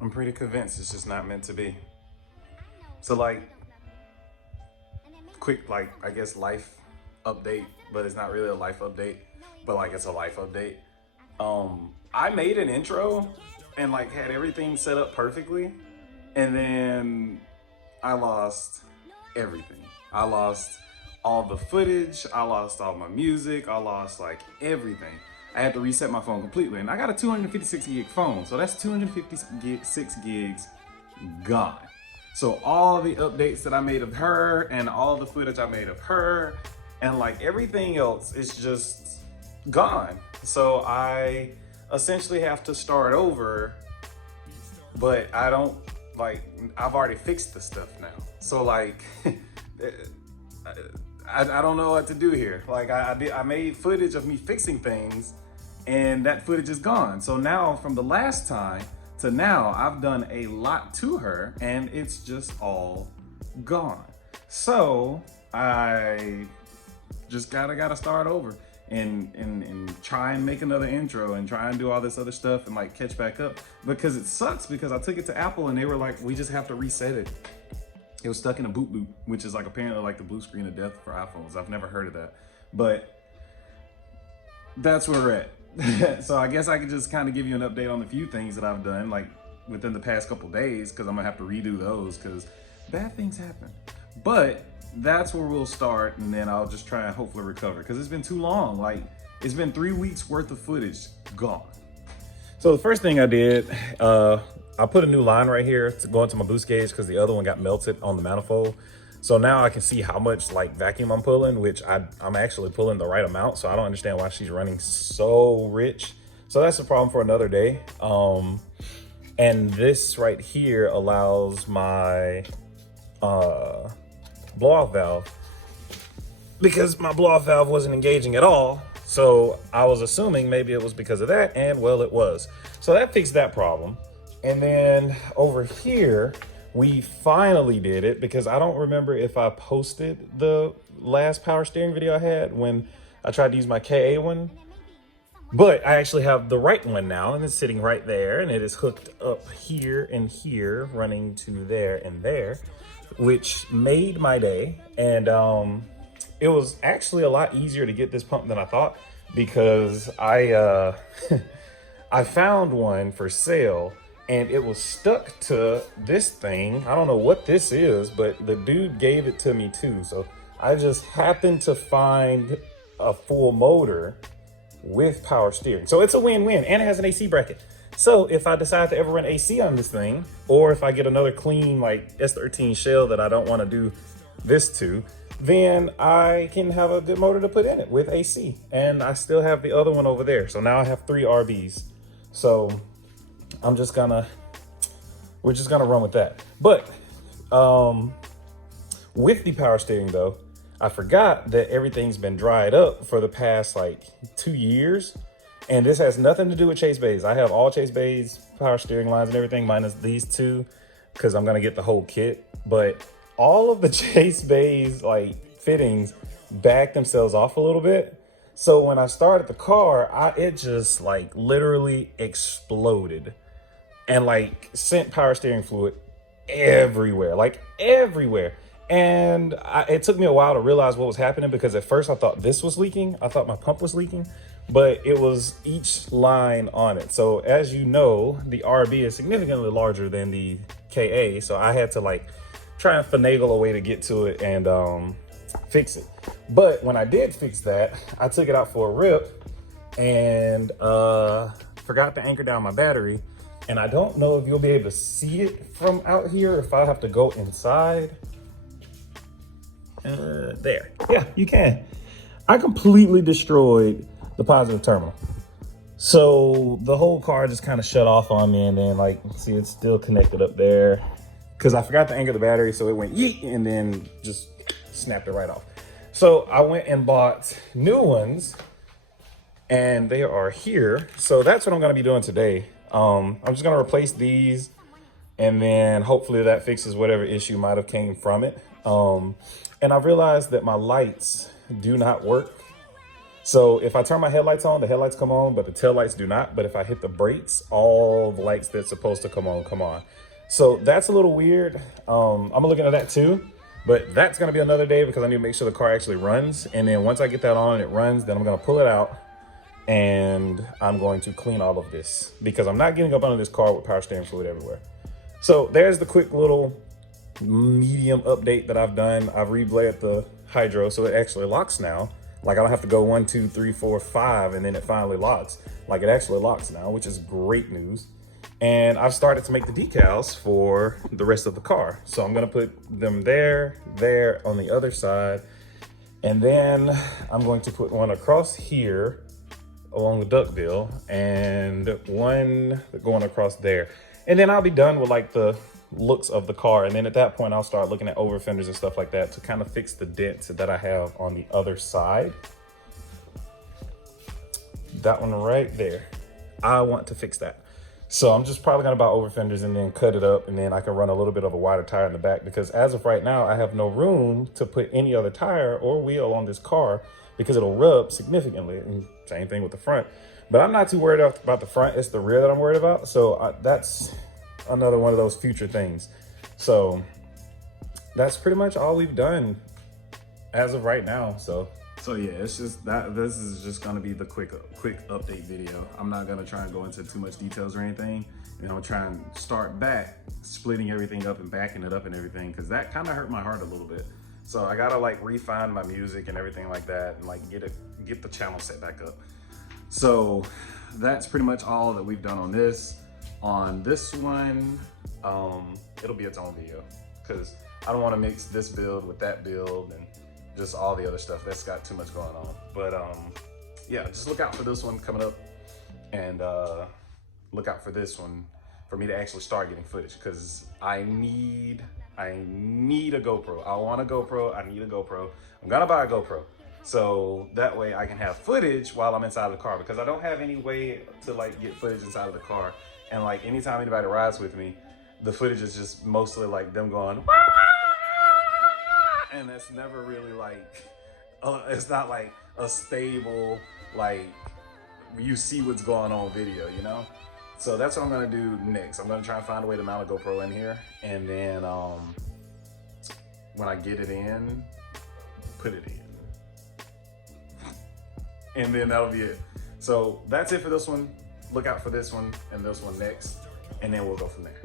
I'm pretty convinced it's just not meant to be. So like, quick, like, I guess life update, but it's not really a life update, but like it's a life update. I made an intro and like had everything set up perfectly, and then I lost everything. I lost all the footage, I lost all my music, I lost like everything. I had to reset my phone completely, and I got a 256 gig phone, so that's 256 gigs gone. So all the updates that I made of her and all the footage I made of her and like everything else is just gone. So I essentially have to start over, but I don't like, I've already fixed the stuff now. So like, I don't know what to do here. Like I made footage of me fixing things and that footage is gone. So now from the last time to now, I've done a lot to her and it's just all gone. So I just gotta start over and try and make another intro and try and do all this other stuff and like catch back up, because it sucks because I took it to Apple and they were like, we just have to reset it. It was stuck in a boot loop, which is like apparently like the blue screen of death for iPhones. I've never heard of that, but that's where we're at. So I guess I could just kind of give you an update on the few things that I've done like within the past couple days, because I'm gonna have to redo those because bad things happen. But that's where we'll start, and then I'll just try and hopefully recover because it's been too long. Like it's been 3 weeks worth of footage gone. So the first thing I did, I put a new line right here to go into my boost gauge because the other one got melted on the manifold. So now I can see how much like vacuum I'm pulling, which I'm actually pulling the right amount. So I don't understand why she's running so rich. So that's a problem for another day. And this right here allows my blow off valve, because my blow off valve wasn't engaging at all. So I was assuming maybe it was because of that, and well, it was. So that fixed that problem. And then over here, we finally did it, because I don't remember if I posted the last power steering video I had when I tried to use my KA one, but I actually have the right one now, and it's sitting right there, and it is hooked up here and here, running to there and there, which made my day. And it was actually a lot easier to get this pump than I thought, because I I found one for sale and it was stuck to this thing. I don't know what this is, but the dude gave it to me too. So I just happened to find a full motor with power steering. So it's a win-win, and it has an AC bracket. So if I decide to ever run AC on this thing, or if I get another clean like S13 shell that I don't want to do this to, then I can have a good motor to put in it with AC. And I still have the other one over there. So now I have 3 RBs. So we're just gonna run with that. But with the power steering though, I forgot that everything's been dried up for the past like 2 years. And this has nothing to do with Chase Bays. I have all Chase Bays power steering lines and everything minus these 2, because I'm gonna get the whole kit. But all of the Chase Bays like fittings back themselves off a little bit. So when I started the car, it just like literally exploded and like sent power steering fluid everywhere, like everywhere. And it took me a while to realize what was happening, because at first I thought this was leaking. I thought my pump was leaking, but it was each line on it. So as you know, the RB is significantly larger than the KA. So I had to like try and finagle a way to get to it and fix it. But when I did fix that, I took it out for a rip and forgot to anchor down my battery. And I don't know if you'll be able to see it from out here, if I have to go inside. There, yeah, you can. I completely destroyed the positive terminal. So the whole car just kind of shut off on me, and then like, see, it's still connected up there because I forgot to anchor the battery. So it went yeet and then just snapped it right off. So I went and bought new ones, and they are here. So that's what I'm gonna be doing today. I'm just gonna replace these, and then hopefully that fixes whatever issue might have came from it. And I realized that my lights do not work. So if I turn my headlights on, the headlights come on, but the tail lights do not. But if I hit the brakes, all the lights that's supposed to come on, come on. So that's a little weird. I'm looking at that too, but that's gonna be another day because I need to make sure the car actually runs. And then once I get that on and it runs, then I'm gonna pull it out and I'm going to clean all of this because I'm not getting up under this car with power steering fluid everywhere. So there's the quick little medium update that I've done. I've reblared the hydro so it actually locks now. Like I don't have to go 1, 2, 3, 4, 5, and then it finally locks. Like it actually locks now, which is great news. And I've started to make the decals for the rest of the car. So I'm gonna put them there on the other side. And then I'm going to put one across here along the duckbill and one going across there. And then I'll be done with like the looks of the car. And then at that point, I'll start looking at over fenders and stuff like that to kind of fix the dents that I have on the other side. That one right there. I want to fix that. So I'm just probably gonna buy over fenders and then cut it up, and then I can run a little bit of a wider tire in the back because as of right now, I have no room to put any other tire or wheel on this car because it'll rub significantly. And same thing with the front. But I'm not too worried about the front. It's the rear that I'm worried about. So that's another one of those future things. So that's pretty much all we've done as of right now. So yeah, it's just that this is just gonna be the quick update video. I'm not gonna try and go into too much details or anything. And I'm trying to start back, splitting everything up and backing it up and everything, because that kind of hurt my heart a little bit. So I gotta like refine my music and everything like that, and like get the channel set back up. So that's pretty much all that we've done on this. On this one, it'll be its own video because I don't want to mix this build with that build and just all the other stuff. That's got too much going on. But yeah, just look out for this one coming up, and look out for this one for me to actually start getting footage because I need a GoPro. I want a GoPro. I need a GoPro. I'm gonna buy a GoPro. So that way I can have footage while I'm inside of the car because I don't have any way to like get footage inside of the car. And like anytime anybody rides with me, the footage is just mostly like them going, "Wah!" And that's never really like, it's not like a stable, like you see what's going on video, you know? So that's what I'm gonna do next. I'm gonna try and find a way to mount a GoPro in here. And then when I get it in, put it in. And then that'll be it. So that's it for this one. Look out for this one and this one next, and then we'll go from there.